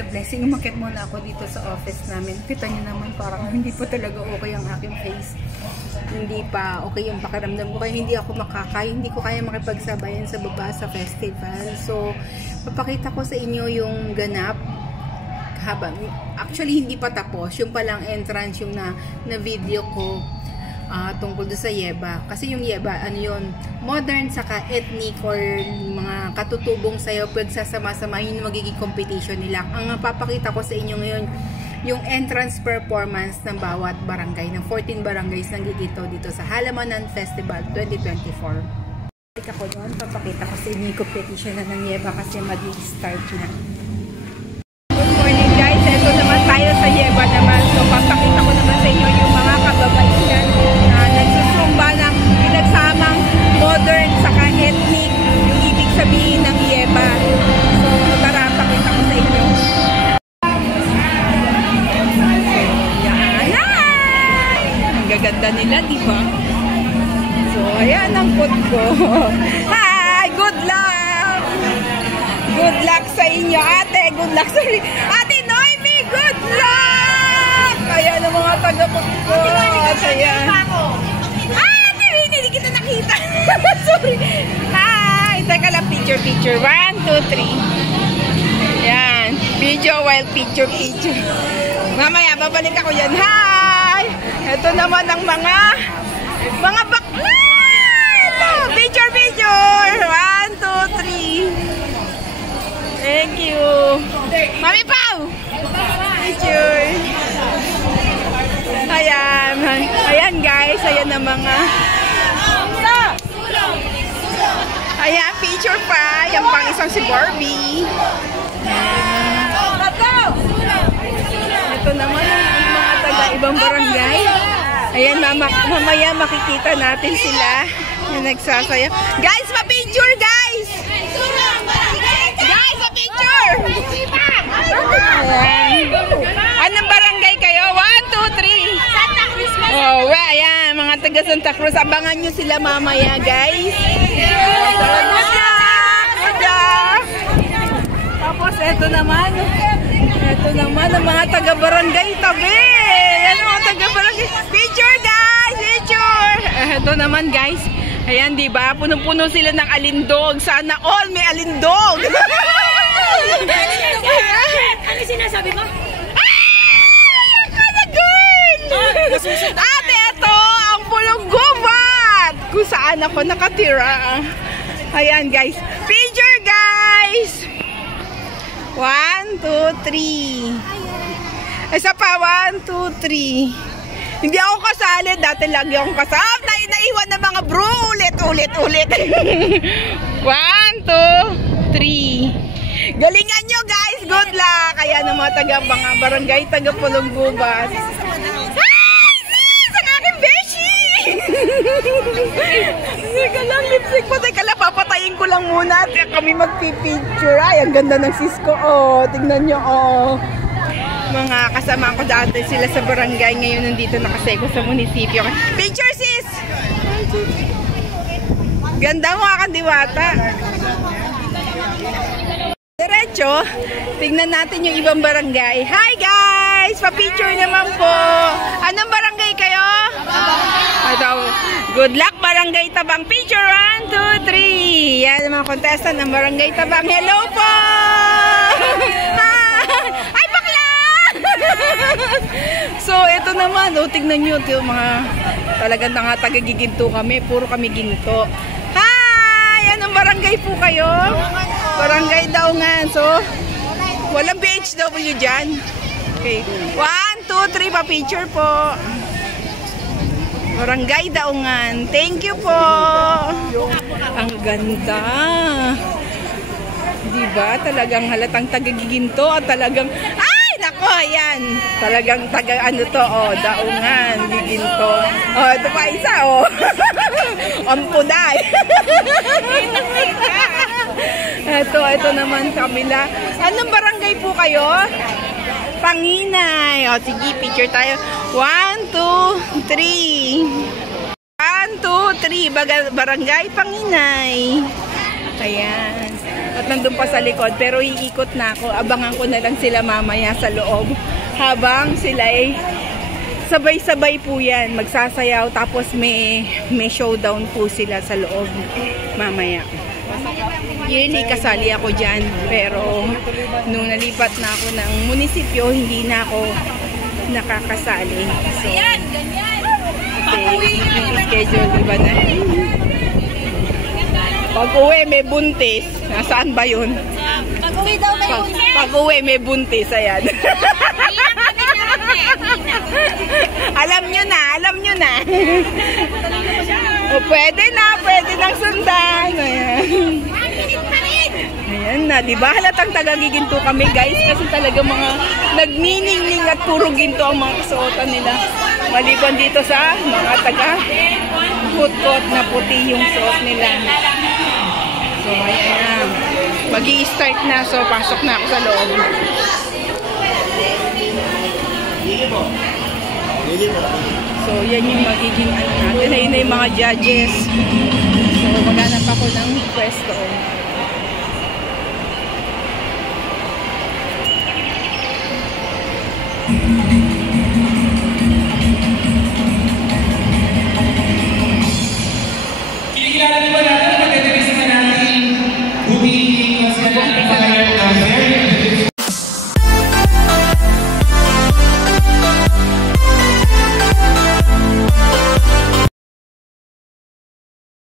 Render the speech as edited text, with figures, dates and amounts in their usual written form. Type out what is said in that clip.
sa blessing. Umakit muna ako dito sa office namin. Kita niyo naman parang hindi pa talaga okay ang aking face. Hindi pa okay yung pakiramdam ko. Kaya hindi ko kaya makipagsabayan sa baba sa festival. So, papakita ko sa inyo yung ganap. Actually, hindi pa tapos. Yung palang entrance yung na video ko. Tungkol doon sa Yeba. Kasi yung Yeba, ano yun, modern saka ethnic or mga katutubong sayaw, pagsasama-sama, yun yung magiging competition nila. Ang papakita ko sa inyo ngayon, yung entrance performance ng bawat barangay, ng 14 barangays ng Gigito dito sa Halamanan Festival 2024. Ako doon, papakita ko sa inyo yung competition na ng Yeba kasi mag-start na. Good morning guys, ito naman tayo sa Yeba naman. So, papakita ko naman sa inyo yung mga kababaihan na nagsusumba ng pinagsamang modern saka ethnic, yung ibig sabihin ng Yeba. So, tara, pakita ko sa inyo. Ang gaganda nila, diba? So, ayan ang food ko. Hi! Good luck! Good luck sa inyo, ate! Good luck sa inyo! Ate Noemi! Good luck! Ayan ang mga taga-food ko. Ayan. Ate Rini! Hindi kita nakita. Sorry. Hi! Teka lang, picture. 1, 2, 3. Ayan. Video while picture. Mamaya, babalik ako yan. Hi! Ito naman ang mga bakla! Picture! 1, 2, 3. Thank you. Mami Pau! Picture. Ayan guys. Ayan ang mga ayan, picture pa. Yan pang isang si Barbie. Ito naman ang mga taga-ibang barangay. Ayan, mamaya makikita natin sila yung nagsasaya. Guys, ma-picture guys! Guys, ma-picture! Ayan. Anong barangay kayo? 1, 2, 3. Santa Cruz. Oh, ayan, mga taga Santa Cruz. Abangan nyo sila mamaya, guys. Tapos, eto naman ang mga taga-barangay tabi. Ayan, mga taga-barangay. Picture, guys! Picture! Eto naman, guys. Ayan, diba? Punong-puno sila ng alindog. Sana all may alindog. Ano sinasabi mo? Ate, ito ang Pulong Gubat kung saan ako nakatira. Ayan guys, picture guys. 1, 2, 3. Isa pa, 1, 2, 3. Hindi ako kasali, dati lagi akong kasama. Naiwan na mga bro, ulit 1, 2, 3. Galingan nyo guys, good luck. Kaya ng mga mga barangay, taga Pulong Gubat. Teka lang, lipstick mo. Teka lang, papatayin ko lang muna. Kami magpipicture. Ay, ang ganda ng Cisco. Oh, tignan nyo. Oh. Mga kasama ko dati sila sa barangay. Ngayon nandito nakaseko sa munisipyo. Picture, sis! Ganda mo ka, Diwata. Diretso, tignan natin yung ibang barangay. Hi guys! Pa-picture naman po. Anong barangay kayo? Good luck, Barangay Tabang. Picture 1, 2, 3. Yan ang mga contestant ng Barangay Tabang. Hello po! Ay, bakla! So, ito naman. O, tignan nyo. Ito, mga talagang taga-giginto kami. Puro kami ginto. Hi! Anong barangay po kayo? Barangay Daungan. So, walang BHW dyan. Okay. 1, 2, 3. Pa-picture po. Barangay Daungan. Thank you po. Ang ganda. Diba? Talagang halatang taga-giginto at talagang ay! Nako, ayan. Talagang taga-ano to, oh. Daungan, giginto. Oh, ito pa isa, oh. Ampuday. Ito naman kabila. Anong barangay po kayo? Panginay. O, sige, picture tayo. 1, 2, 3. 1, 2, 3. Barangay Panginay. Ayan. O, At nandun pa sa likod. Pero iikot na ako. Abangan ko na lang sila mamaya sa loob. Habang sila ay sabay-sabay po yan. Magsasayaw. Tapos may showdown po sila sa loob mamaya. Yun, kasali ako dyan. Pero nung nalipat na ako ng munisipyo, hindi na ako nakakasali. So, okay, schedule, iba na. Pag-uwi, may buntis. Nasaan ba yun? Pag-uwi daw may buntis. Pag-uwi, may buntis. Ayan. Alam nyo na, alam nyo na. O, pwede nang sundan. Ayan. Ayan na, diba? Halatang taga-giginto kami, guys. Kasi talaga mga nagniningning at puro ginto ang mga kasuotan nila. Maliban dito sa mga taga-kot-kot na puti yung suot nila. So, ayan na. Mag-i-start na. So, pasok na ako sa loob. So, yan yung magiging ano natin. Ayun na yung mga judges. So, maghanap ako ng pwesto.